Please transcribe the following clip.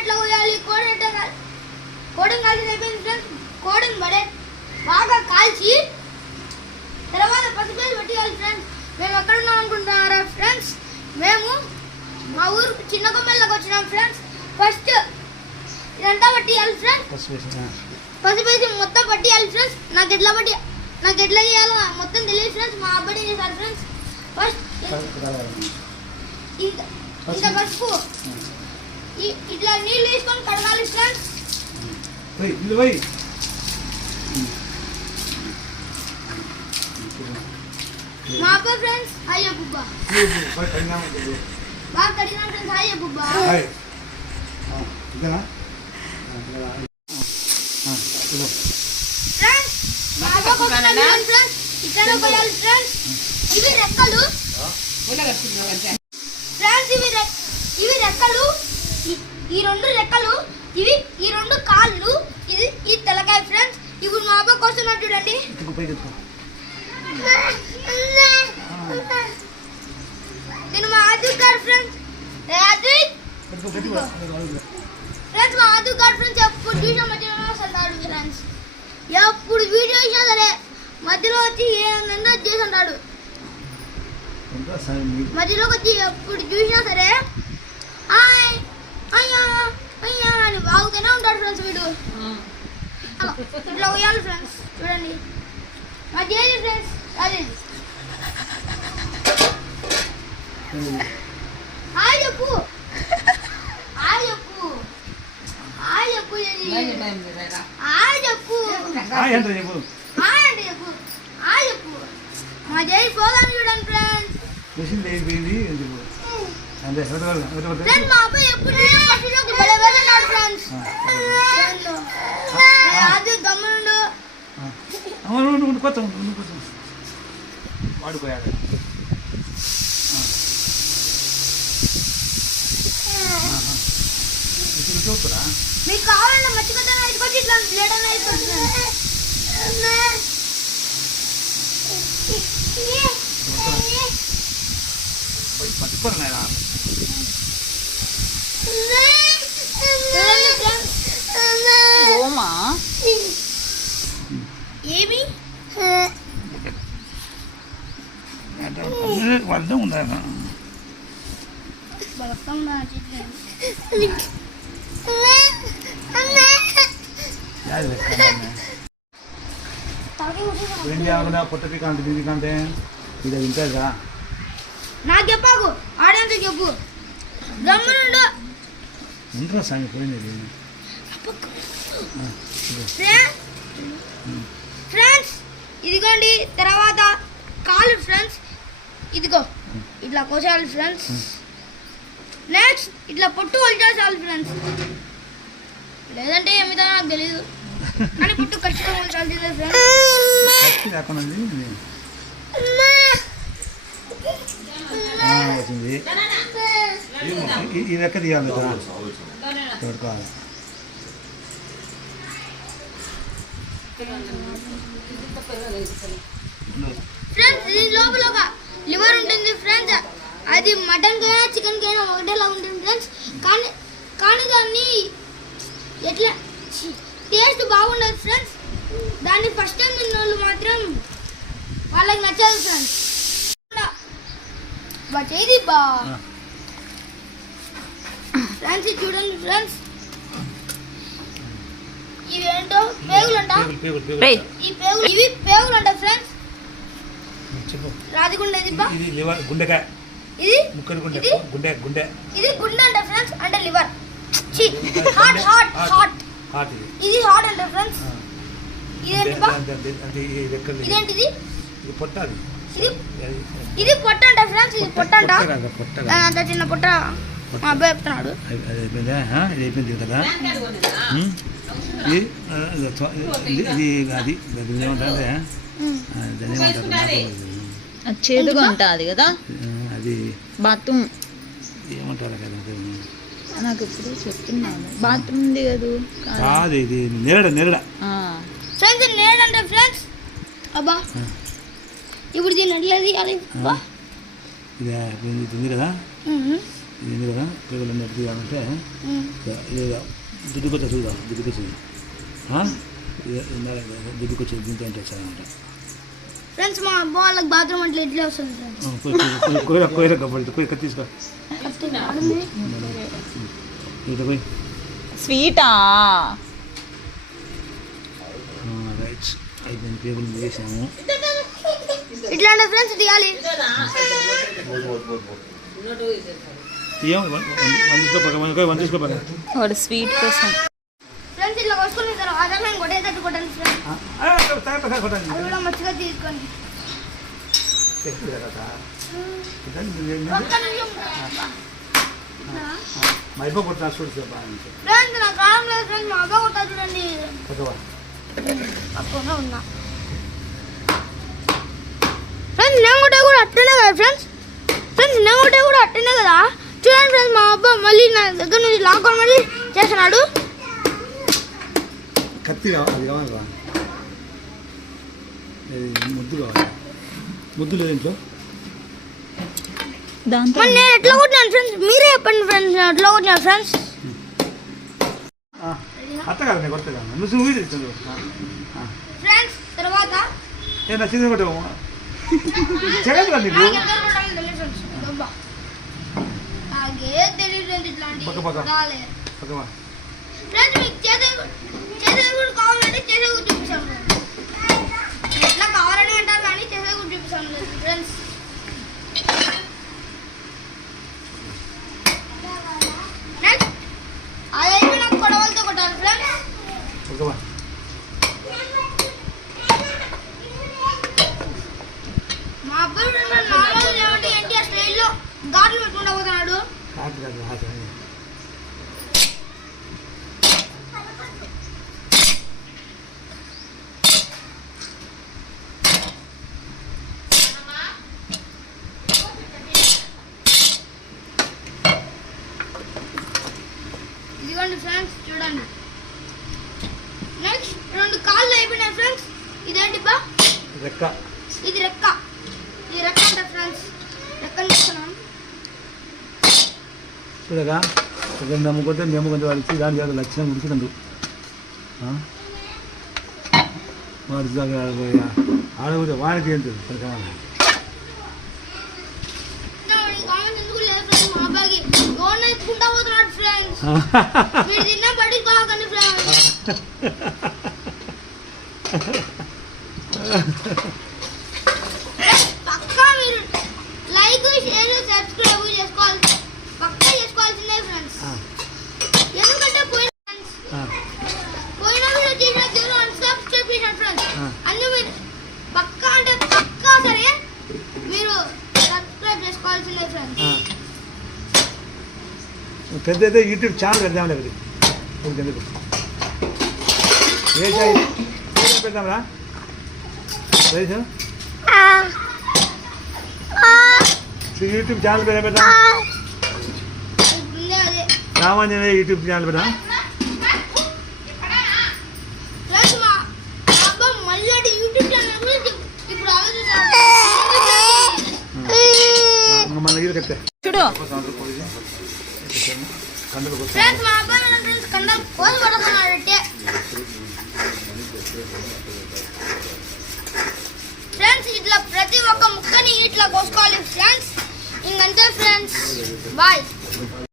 ఎట్లా పోయాలి, కోడిని కాల్చి అయిపోయింది ఫ్రెండ్స్. కోడిని బాగా కాల్చి తర్వాత పసుపేసి పెట్టాలి ఫ్రెండ్స్. మేము ఎక్కడున్నాం అనుకుంటున్నారా ఫ్రెండ్స్? మేము మా ఊరు చిన్న కొమ్మల్లోకి వచ్చినాం ఫ్రెండ్స్. ఫస్ట్ ఇదంతా పట్టియాలి ఫ్రెండ్స్. పసుపేసి మొత్తం పట్టియాలి ఫ్రెండ్స్. నాకు ఎట్లా చేయాలో మొత్తం తెలియదు ఫ్రెండ్స్. మా అబ్బాయి చేశారు ఫ్రెండ్స్. ఫస్ట్ ఇంత పసుపు ఇట్లా నీళ్ళు తీసుకొని కడగాలి ఫ్రెండ్స్. మా అబ్బా ఫ్రెండ్స్ హాయ్ అబ్బా బాగా కడిగినా ఫ్రెండ్స్. హాయ్ అబ్బా ఫ్రెండ్స్ మా అబ్బా కొట్టాలి ఫ్రెండ్స్. ఇక్కడ పోయాలి ఫ్రెండ్స్. ఇవి రెక్కలు ఫ్రెండ్స్. ఇవి రెక్కలు. ఈ రెండు రెక్కలు. ఈ రెండు కాళ్ళు. ఈ తలకాయ ఫ్రెండ్స్. ఇప్పుడు మా అబ్బా కోస్తున్నాడు చూడండి. నేను మా ఆదు గారు ఫ్రెండ్స్. ఫ్రెండ్స్ మా ఆదు గారు ఫ్రెండ్స్ ఎప్పుడు చూసినా మధ్యలో వస్తుంటాడు ఫ్రెండ్స్. ఎప్పుడు వీడియో చూసినా సరే మధ్యలో వచ్చి ఏమన్నా చేసి ఉంటాడు. మధ్యలోకి వచ్చి ఎప్పుడు చూసినా సరే హాయ్ అయ్యా అయ్యా అని బాగుతూనే ఉంటాడు ఫ్రెండ్స్. వీడు ఇట్లా పోయాలి ఫ్రెండ్స్. చూడండి మధ్య ఫ్రెండ్స్. అదే హాయ్ చెప్పు. హాయ్ చెప్పు. హాయ్ చెప్పు. హాయ్ చెప్పు. హాయ్ అంటే చెప్పు. హాయ్ చెప్పు. మా జై పోదాం చూడండి ఫ్రెండ్స్. ఫ్రెండ్స్ మా అబ్బాయి ఎప్పుడు భలే వేస్తున్నాడు ఫ్రెండ్స్. రాజు గమ్మునుండు. వాడిపోయాడు. మీకు కావాలన్నా మర్చిపోతే వేసుకొచ్చి ఇట్లా ప్లేట్ అన్న వేసుకొచ్చి పట్టుకోరా ఏమి వాళ్ళతో ఉండాలి. పొట్ట పీకంటే దీనికంటే ఇది వింటేగా నాకు చెప్పాకు. ఆడియన్స్ చెప్పు. గమ్మునుండు. ఉంటారా సామి పోయింది. ఫ్రెండ్స్ ఇదిగోండి తర్వాత కాలు ఫ్రెండ్స్. ఇదిగో ఇట్లా కోసేయాలి ఫ్రెండ్స్. నెక్స్ట్ ఇట్లా పొట్టు వలిచేసాలి ఫ్రెండ్స్. లేదంటే ఏమిదో నాకు తెలీదు కానీ పొట్టు ఖచ్చితంగా వలిచాల్సిందే ఫ్రెండ్స్. ఈ లెక్క తీయాలి ఫ్రెండ్స్. ఇది లోపల ఒక లివర్ ఉంటుంది ఫ్రెండ్స్. అది మటన్ కైనా చికెన్ కైనా ఒకటేలా ఉంటుంది ఫ్రెండ్స్. కానీ దాన్ని ఎట్లా టేస్ట్ బాగుండదు ఫ్రెండ్స్. దాన్ని ఫస్ట్ టైం తిన్న వాళ్ళు మాత్రం వాళ్ళకి నచ్చదు ఫ్రెండ్స్. బట్ ఇది ఫ్రెండ్స్ చూడండి ఫ్రెండ్స్. ఇవేంటో పేగులంట. ఇవి పేగులంట ఫ్రెండ్స్. రాజగుండె గుండెకాయ. ఇది గుండె గుండె. ఇది గుండె అంట ఫ్రెండ్స్. అంటే లివర్. Heart heart heart. ఇది హార్ట్ అంట ఫ్రెండ్స్. ఇదేంటిది? పొట్ట. ఇది పొట్ట అంట ఫ్రెండ్స్. ఇది పొట్ట అంట. అంత చిన్న పొట్ట మా అబ్బాయి చెప్తున్నాడు. అయిపోయింది కదా. ఇది అది ఏమంటారంటే చేదుగా ఉంటుంది కదా. అది బాత్రూమ్ ఏమంటారు కదా. నాకు ఇప్పుడు చెప్తున్నాను. బాత్రూమ్ ఉంది కదా. కాదు ఇది నేరడ. ఫ్రెండ్స్ నేరడ అంటే ఫ్రెండ్స్. అబ్బా ఇప్పుడు దీన్ని అట్లా తీయాలి. ఇది ఉంది కదా. ఇది కదా పేదలు అన్నీ ఎట్లా తీయాలంటే ఇది దుడ్డుకొచ్చా చూద్దాం దుడ్డుకొచ్చింది దుడ్డుకొచ్చేది దీంతో అంటే వచ్చారనమాట ఫ్రెండ్స్ మా అబ్బా వాళ్ళకి బాత్రూమ్ అంటే ఇట్లా వస్తుంది ఫ్రెండ్స్ కోయిల కప్పటి కోయి కత్తి తీసుకో ఇటు పోయి స్వీటా రైట్ అయిపోయింది పేగులు వేసాము ఇట్లాంటి ఫ్రెండ్స్ తీయాలి ఏం వన్ తీసుకో వాడు స్వీట్ కోసం ఫ్రెండ్స్ ఇట్లా కోసుకున్న తర్వాత మేము కొట్టేటట్టు కొట్టండి ఫ్రెండ్స్ అది కూడా మంచిగా తీసుకోండి ఒక్క నిమిషం మైపో కొట్టిన చూడు ఫ్రెండ్స్ నాకు కాలం లేదు ఫ్రెండ్స్ మా అబ్బా కొట్టా చూడండి పక్కనే ఉన్నా ఫ్రెండ్స్ నేను కొట్టే కూడా అట్టనే కదా ఫ్రెండ్స్ నేను కొట్టే కూడా అట్టనే కదా చూడండి ఫ్రెండ్స్ మా అబ్బా మళ్ళీ నా దగ్గర నుంచి లాక్కొని మళ్ళీ చేస్తున్నాడు కత్తి కావాలి అది కావాలి ముద్దు కావాలి ముద్దు లేదు ఇంట్లో దాంతో మరి నేను ఎట్లా కొట్టినాను ఫ్రెండ్స్ మీరే చెప్పండి ఫ్రెండ్స్ నేను ఎట్లా కొట్టినాను ఫ్రెండ్స్ అత్త కాదు నేను కొత్త కాదు నువ్వు వీడి ఫ్రెండ్స్ తర్వాత ఏ నచ్చింది కొట్టావు చెగదు కదా నీకు నాకే తెలియదు ఇట్లాంటి పక్క పక్క. రాలే పక్కవా ఫ్రెండ్స్ మీకు చేసే కూడా కావాలంటే చేసే కూడా చూపిస్తాను ఎట్లా కావాలని అంటారు కానీ చేసే కూడా చూపిస్తాను ఫ్రెండ్స్ నెక్స్ట్ అదైతే నాకు కొడవలతో కొట్టాలి ఫ్రెండ్స్ పక్కవా మా అబ్బాయి నార్మల్ ఏమంటే ఎన్టీఆర్ స్టైల్లో ఘాట్లు పెట్టుకుంటా పోతున్నాడు కాదు కాదు కాదు ఇదిగోండి ఫ్రెండ్స్ చూడండి నెక్స్ట్ 2 కాళ్ళు అయిపోయినాయి ఫ్రెండ్స్ ఇదేంటి బా రెక్క ఇది రెక్క ఈ రెక్క అంటే ఫ్రెండ్స్ రెక్కని చేస్తున్నాం చూడగా ఇక్కడ నమ్ముకుంటే మేము కొంచెం వాడికి దాని కాదు లక్ష్యం ఉడికినందు వాడి ఆడకూడదు వాడికి ఏంటి కావాలి కామెంట్ ఎందుకు లేదు ఫ్రెండ్స్ మా అబ్బాయికి గోన్ ఎత్తుకుంటా పోతున్నాడు ఫ్రెండ్స్ మీరు తిన్న బడికి కాకండి ఫ్రెండ్స్ పక్కా మీరు లైక్ షేర్ సబ్స్క్రైబ్ చేసుకోవాలి పక్కా చేసుకోవాల్సిందే ఫ్రెండ్స్ ఎందుకంటే పోయిన వీడియో చేసిన దేవుడు అన్సబ్స్క్రైబ్ చేసిన ఫ్రెండ్స్ అన్ని మీరు పక్కా అంటే పక్కా సరే మీరు సబ్స్క్రైబ్ చేసుకోవాల్సిందే ఫ్రెండ్స్ పెద్ద అయితే యూట్యూబ్ ఛానల్ పెడదాం లేదు ఎందుకు ఏ పెడదాంరా రైతు యూట్యూబ్ ఛానల్ పేరు పెడదాం అదే రామాంజనేయ యూట్యూబ్ ఛానల్ పెడదాం ఫ్రెండ్స్ మా అబ్బా మళ్ళీ యూట్యూబ్ ఛానల్ గురించి ఇప్పుడు ఆలోచిస్తాను మన దగ్గర కట్టే చూడు ఫ్రెండ్స్ మా అబ్బాయి మన ఫ్రెండ్స్ కండలు కోసి పడుతున్నాడు ఫ్రెండ్స్ ఇట్లా ప్రతి ఒక్క ముక్కని ఇట్లా కోసుకోవాలి ఫ్రెండ్స్ ఇంకంతే ఫ్రెండ్స్ బాయ్